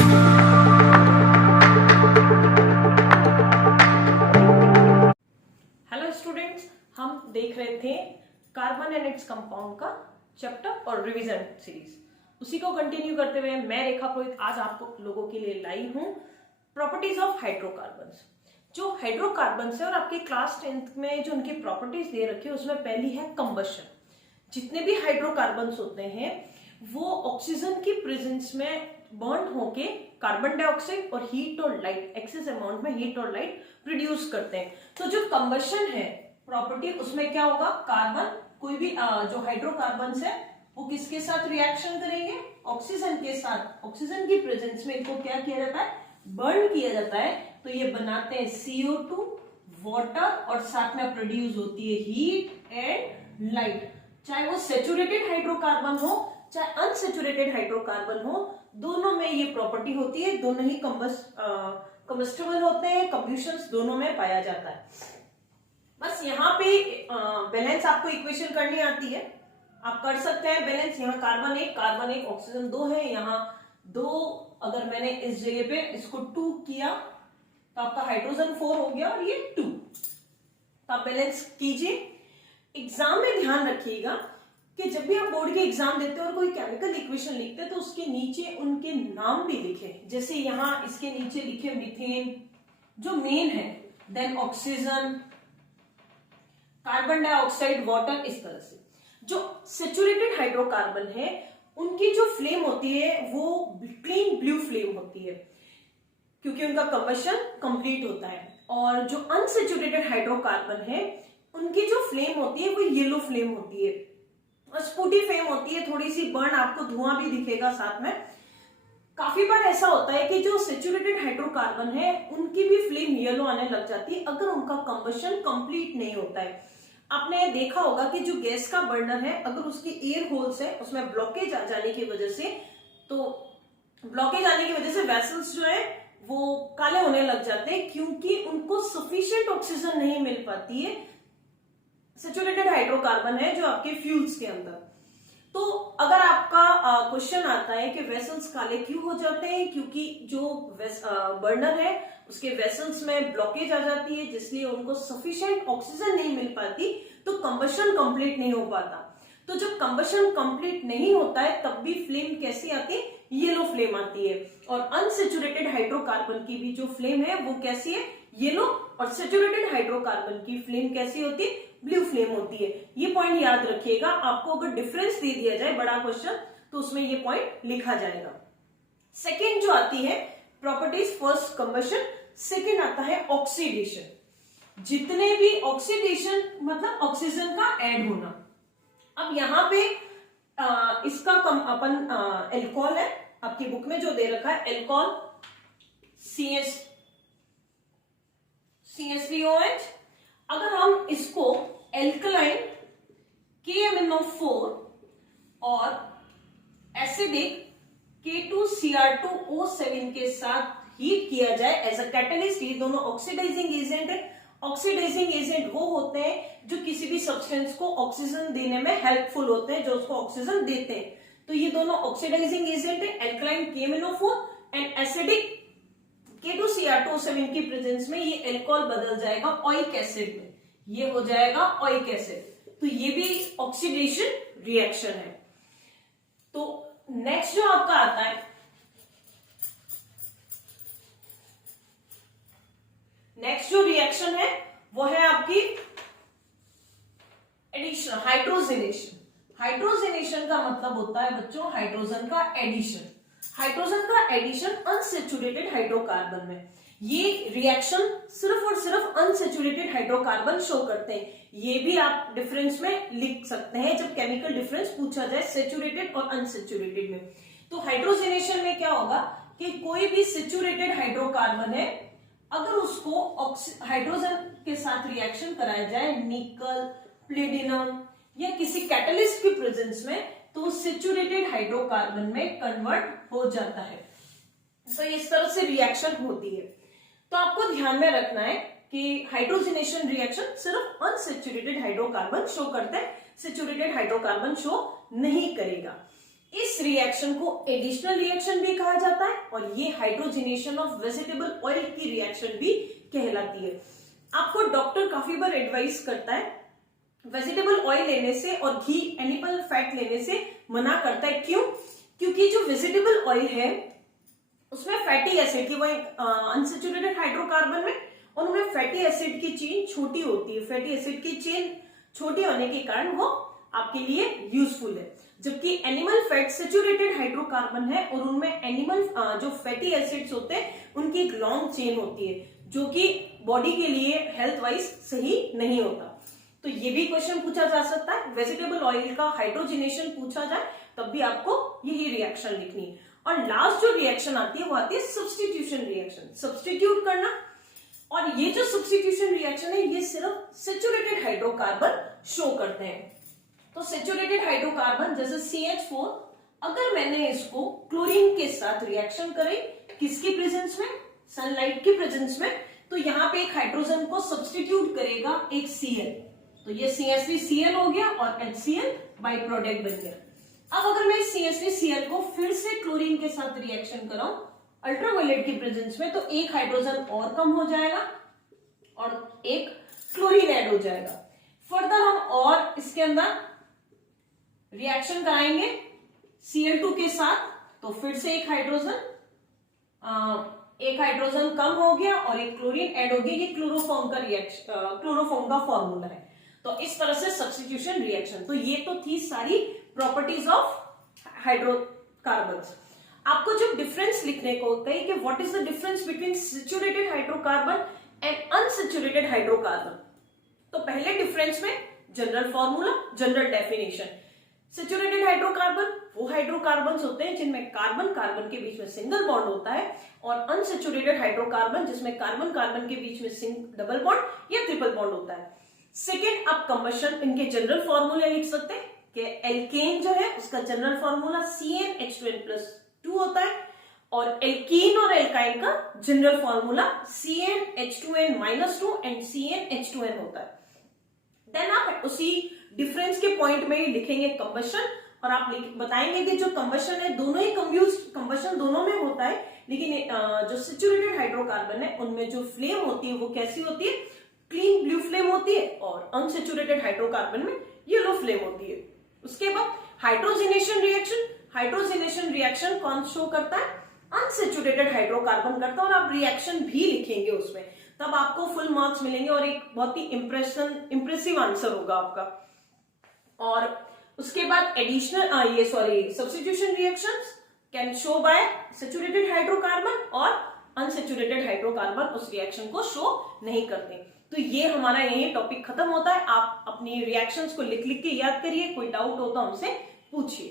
Hello students, हम देख रहे थे कार्बन एंड इट्स कंपाउंड का चैप्टर और रिवीजन सीरीज। उसी को कंटिन्यू करते हुए मैं रेखा पुरोहित आज आप लोगों के लिए लाई हूं प्रॉपर्टीज ऑफ हाइड्रोकार्बन्स। जो हाइड्रोकार्बन्स है और आपके क्लास 10th में जो उनकी प्रॉपर्टीज दे रखी है उसमें पहली है कंबशन। जितने भी हाइड्रोकार्बन्स होते हैं वो ऑक्सीजन की प्रेजेंस में बॉन्ड होके कार्बन डाइऑक्साइड और हीट और लाइट, एक्सेस अमाउंट में हीट और लाइट प्रोड्यूस करते हैं। तो जो कंबशन है प्रॉपर्टी, उसमें क्या होगा, कार्बन कोई भी जो हाइड्रोकार्बन्स है वो किसके साथ रिएक्शन करेंगे, ऑक्सीजन के साथ। ऑक्सीजन की प्रेजेंस में इनको क्या किया जाता है, बर्न किया जाता है। तो ये बनाते हैं CO2, वाटर और साथ में प्रोड्यूस होती है हीट एंड लाइट। चाहे वो सैचुरेटेड हाइड्रोकार्बन हो चाहे अनसैचुरेटेड हाइड्रोकार्बन हो, दोनों में ये प्रॉपर्टी होती है। दोनों ही कंबस्टेबल होते हैं, कंब्यूशंस दोनों में पाया जाता है। बस यहाँ पे बैलेंस आपको इक्वेशन करनी आती है, आप कर सकते हैं बैलेंस। यहाँ कार्बन एक ऑक्सीजन 2 है, यहाँ 2 अगर मैंने इस जगह पे इसको 2 किया तो आपका हाइड्रोजन 4 हो गया और ये 2। तो आप बैलेंस कीजिए। एग्जाम में ध्यान रखिएगा कि जब भी आप बोर्ड के एग्जाम देते हो और कोई केमिकल इक्वेशन लिखते हैं तो उसके नीचे उनके नाम भी लिखे। जैसे यहाँ इसके नीचे लिखे मीथेन जो मेन है, then oxygen, carbon dioxide, water, इस तरह से। जो सैचुरेटेड हाइड्रोकार्बन है उनकी जो फ्लेम होती है वो क्लीन ब्लू फ्लेम होती है क्योंकि उनका कंबशन कंप्लीट होता है। और जो अनसैचुरेटेड हाइड्रोकार्बन है उनकी जो फ्लेम होती है वो येलो फ्लेम होती है और स्पूटी फ्लेम होती है। थोड़ी सी बर्न, आपको धुआं भी दिखेगा साथ में। काफी बार ऐसा होता है कि जो सैचुरेटेड हाइड्रोकार्बन है उनकी भी फ्लेम येलो आने लग जाती है अगर उनका कंबशन कंप्लीट नहीं होता है। आपने देखा होगा कि जो गैस का बर्नर है अगर उसके एयर होल्स है उसमें ब्लॉकेज आ जाने की वजह से, तो ब्लॉकेज आने की वजह से वेसल्स जो है वो काले होने लग जाते हैं क्योंकि उनको सफिशिएंट ऑक्सीजन नहीं मिल पाती है। सैचुरेटेड हाइड्रोकार्बन है जो आपके फ्यूल्स के अंदर। तो अगर आपका क्वेश्चन आता है कि वेसल्स काले क्यों हो जाते हैं, क्योंकि जो बर्नर है उसके वेसल्स में ब्लॉकेज आ जाती है जिसलिए उनको सफिशिएंट ऑक्सीजन नहीं मिल पाती, तो कंबशन कंप्लीट नहीं हो पाता। तो जब कंबशन कंप्लीट नहीं होता है तब भी फ्लेम कैसी आती है, येलो फ्लेम आती है। और अनसैचुरेटेड हाइड्रोकार्बन की भी जो फ्लेम है वो कैसी है, येलो। और सैचुरेटेड हाइड्रोकार्बन की फ्लेम कैसी होती है, ब्लू फ्लेम होती है। ये पॉइंट याद रखिएगा। आपको अगर डिफरेंस दे दिया जाए बड़ा क्वेश्चन तो उसमें ये पॉइंट लिखा जाएगा। सेकेंड जो आती है प्रॉपर्टीज, फर्स्ट कंबशन, सेकेंड आता है ऑक्सीडेशन। जितने भी ऑक्सीडेशन मतलब ऑक्सीजन का ऐड होना। अब यहाँ पे इसका अपन एल्कोहल है, आपकी बुक में जो दे रखा है एल्कोहल CH3OH। अगर हम इसको एल्कलाइन KMnO4 और एसिडिक K2Cr2O7 के साथ हीट किया जाए एज अ कैटलिस्ट, ये दोनों ऑक्सीडाइजिंग एजेंट है। ऑक्सीडाइजिंग एजेंट वो होते हैं जो किसी भी सब्सटेंस को ऑक्सीजन देने में हेल्पफुल होते हैं, जो उसको ऑक्सीजन देते हैं। तो ये दोनों ऑक्सीडाइजिंग एजेंट है, alkaline KMnO4 and acidic K2Cr2O7 की प्रेजेंस में ये एल्कोहल बदल जाएगा ओइक एसिड में, ये हो जाएगा ओइक एसिड। तो ये भी ऑक्सीडेशन रिएक्शन है। तो नेक्स्ट जो आपका आता है, नेक्स्ट जो रिएक्शन है वो है आपकी एडिशन, हाइड्रोजनेशन। हाइड्रोजनेशन का मतलब होता है बच्चों हाइड्रोजन का एडिशन। हाइड्रोजन का एडिशन अनसैचुरेटेड हाइड्रोकार्बन में। ये रिएक्शन सिर्फ और सिर्फ अनसैचुरेटेड हाइड्रोकार्बन शो करते हैं। ये भी आप डिफरेंस में लिख सकते हैं जब केमिकल डिफरेंस पूछा जाए सैचुरेटेड और अनसैचुरेटेड में। तो हाइड्रोजनेशन में क्या होगा कि कोई भी सैचुरेटेड हाइड्रोकार्बन है अगर उसको हाइड्रोजन के साथ रिएक्शन कराया जाए निकल, प्लेटिनम या किसी कैटलिस्ट की प्रेजेंस में, तो सैचुरेटेड हाइड्रोकार्बन में कन्वर्ट हो जाता है। तो इस तरह से रिएक्शन होती है। तो आपको ध्यान में रखना है कि हाइड्रोजनेशन रिएक्शन सिर्फ अनसैचुरेटेड हाइड्रोकार्बन शो करता है, सैचुरेटेड हाइड्रोकार्बन शो नहीं करेगा। इस रिएक्शन को एडिशनल रिएक्शन भी कहा जाता है और ये हाइड्रोजनेशन ऑफ वेजिटेबल ऑयल की रिएक्शन भी कहलाती है। आपको डॉक्टर काफी बार एडवाइस करता है वेजिटेबल ऑयल लेने से और घी एनिमल फैट लेने से मना करता है। क्यों? क्योंकि जो वेजिटेबल ऑयल है उसमें फैटी एसिड की, वो एक अनसैचुरेटेड हाइड्रोकार्बन में, और उनमें फैटी एसिड की चेन छोटी होती है। फैटी एसिड की चेन छोटी होने के कारण वो आपके लिए यूजफुल है, जबकि एनिमल फैट सैचुरेटेड हाइड्रोकार्बन है और उनमें एनिमल जो फैटी एसिड्स होते हैं उनकी एक लॉन्ग चेन होती है, जो कि बॉडी के लिए हेल्थ वाइज सही नहीं होता। तो ये भी क्वेश्चन पूछा जा सकता है, वेजिटेबल ऑयल का हाइड्रोजनेशन पूछा जाए तब भी आपको यही रिएक्शन लिखनी है। और लास्ट जो रिएक्शन आती है वो आती है सब्स्टिट्यूशन रिएक्शन, सब्स्टिट्यूट करना। और ये जो सब्स्टिट्यूशन रिएक्शन है ये सिर्फ सैचुरेटेड हाइड्रोकार्बन शो करते हैं। तो सैचुरेटेड हाइड्रोकार्बन जैसे CH4, अगर मैंने इसको क्लोरीन के साथ रिएक्शन करे, किसकी प्रेजेंस में? सनलाइट की प्रेजेंस में, तो यहाँ पे एक हाइड्रोजन को सब्स्टिट्यूट करेगा एक Cl, तो ये CH3Cl हो गया और HCl बाई प्रोडक्ट बन गया। अब अगर मैं CH3Cl को फिर से क्लोरीन के साथ रिएक्शन कराऊं अल्ट्रावायलेट की प्रेजेंस में, तो एक हाइड्रोजन और कम हो जाएगा और एक क्लोरीन ऐड हो जाएगा। फर्दर हम और इसके अंदर रिएक्शन कराएंगे Cl2 के साथ, तो फिर से एक हाइड्रोजन कम हो गया और एक क्लोरीन ऐड हो गया। ये क्लोरोफॉर्म का रिएक्शन, क्लोरोफॉर्म का फॉर्मूला है। तो इस तरह से सब्स्टिट्यूशन रिएक्शन। तो ये तो थी सारी प्रॉपर्टीज ऑफ हाइड्रोकार्बन्स। आपको जब डिफरेंस लिखने को कही कि what is the difference between saturated hydrocarbon and unsaturated hydrocarbon, तो पहले डिफरेंस में general formula, general definition. Saturated hydrocarbon वो हाइड्रोकार्बन्स होते हैं जिनमें कार्बन कार्बन के बीच में सिंगल बॉन्ड होता है, और अनसैचुरेटेड हाइड्रोकार्बन जिसमें कार्बन कार्बन के बीच में डबल बॉन्ड या ट्रिपल बॉन्ड होता है। सेकेंड, आप कंबशन इनके जनरल फॉर्मूले लिख सकते हैं कि एल्केन जो है उसका जनरल फॉर्मूला CnH2n+2 होता है, और एल्कीन और एल्काइन का general formula CnH2n-2 and CnH2n होता है। देन आप उसी डिफरेंस के पॉइंट में ही लिखेंगे कंबशन, और आप बताएंगे कि जो कंबशन है दोनों ही कंबशन दोनों में होता है, लेकिन जो सैचुरेटेड हाइड्रोकार्बन है उनमें जो फ्लेम होती है वो कैसी होती है? क्लीन ब्लू फ्लेम होती है, और अनसैचुरेटेड हाइड्रोकार्बन में येलो फ्लेम होती है। उसके बाद हाइड्रोजनेशन रिएक्शन, हाइड्रोजनेशन रिएक्शन कौन शो करता है? अनसैचुरेटेड हाइड्रोकार्बन करता है, और आप रिएक्शन भी लिखेंगे उसमें, तब आपको फुल मार्क्स मिलेंगे और एक बहुत ही इंप्रेसिव आंसर होगा आपका। और उसके बाद substitution reactions can show by saturated hydrocarbon, और अनसैचुरेटेड हाइड्रोकार्बन उस रिएक्शन को शो नहीं करते। तो ये हमारा यही टॉपिक खत्म होता है। आप अपनी रिएक्शंस को लिख लिख के याद करिए, कोई डाउट हो तो हमसे पूछिए।